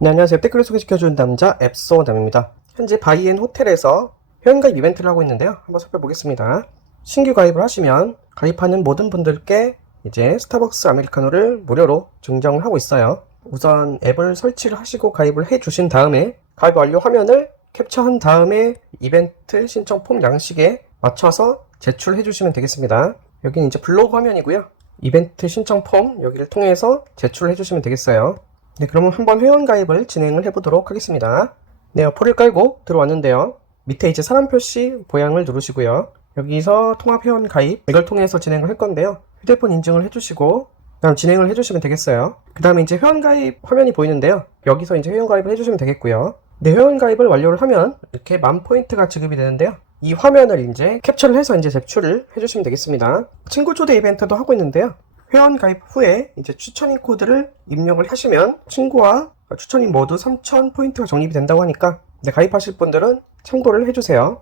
네, 안녕하세요. 댓글을 소개시켜주는 남자 앱소남입니다. 현재 바이엔 호텔에서 회원가입 이벤트를 하고 있는데요. 한번 살펴보겠습니다. 신규 가입을 하시면 가입하는 모든 분들께 이제 스타벅스 아메리카노를 무료로 증정을 하고 있어요. 우선 앱을 설치를 하시고 가입을 해 주신 다음에 가입 완료 화면을 캡처한 다음에 이벤트 신청 폼 양식에 맞춰서 제출해 주시면 되겠습니다. 여기는 이제 블로그 화면이고요. 이벤트 신청 폼 여기를 통해서 제출해 주시면 되겠어요. 네, 그러면 한번 회원 가입을 진행을 해보도록 하겠습니다. 네, 어플을 깔고 들어왔는데요. 밑에 이제 사람 표시 모양을 누르시고요. 여기서 통합 회원 가입 이걸 통해서 진행을 할 건데요. 휴대폰 인증을 해주시고 그다음 진행을 해주시면 되겠어요. 그 다음에 이제 회원 가입 화면이 보이는데요. 여기서 이제 회원 가입을 해주시면 되겠고요. 네, 회원 가입을 완료를 하면 이렇게 만 포인트가 지급이 되는데요. 이 화면을 이제 캡처를 해서 이제 제출을 해주시면 되겠습니다. 친구 초대 이벤트도 하고 있는데요. 회원 가입 후에 이제 추천인 코드를 입력을 하시면 친구와 추천인 모두 3,000 포인트가 적립이 된다고 하니까 네, 가입하실 분들은 참고를 해주세요.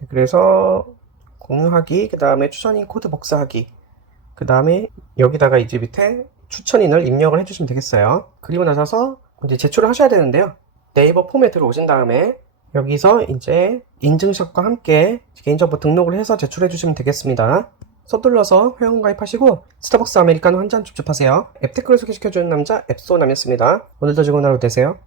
네, 그래서 공유하기, 그 다음에 추천인 코드 복사하기, 그 다음에 여기다가 이제 밑에 추천인을 입력을 해주시면 되겠어요. 그리고 나서서 이제 제출을 하셔야 되는데요. 네이버 폼에 들어오신 다음에 여기서 이제 인증샷과 함께 개인정보 등록을 해서 제출해 주시면 되겠습니다. 서둘러서 회원 가입하시고 스타벅스 아메리카노 한 잔 줍줍하세요. 앱테크를 소개시켜주는 남자 앱소남이었습니다. 오늘도 즐거운 하루 되세요.